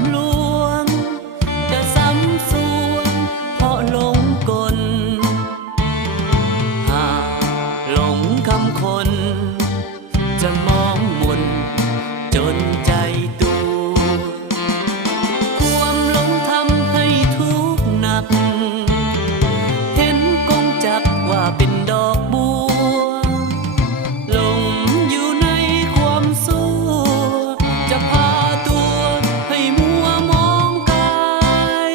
ำลวงจะซ้ำสวงเพราะหลงกลหากหลงคำคนจะมองมนจนใจตัวความหลงทำให้ทุกข์หนักเห็นกงจักว่าเป็นดอกบัวหลงอยู่ในความสู้จะพาตัวให้มัวมองกาย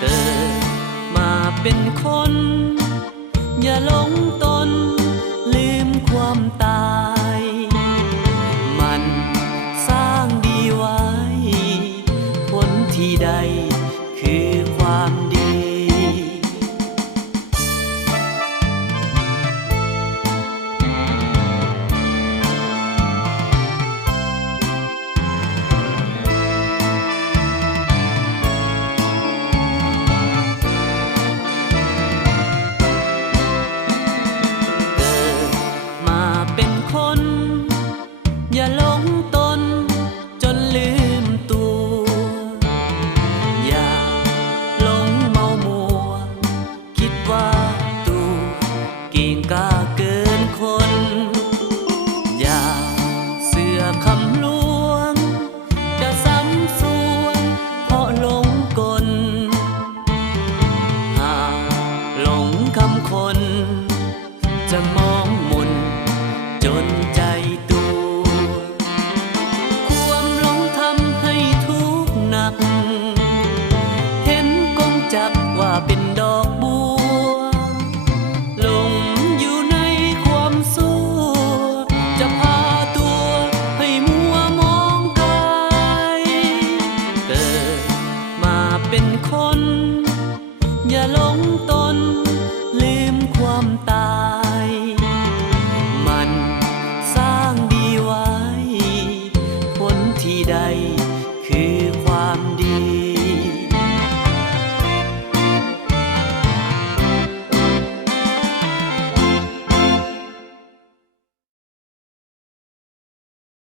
เกิดมาเป็นคนอย่าหลงตนลืมความตายมันสร้างดีไว้ผลที่ใด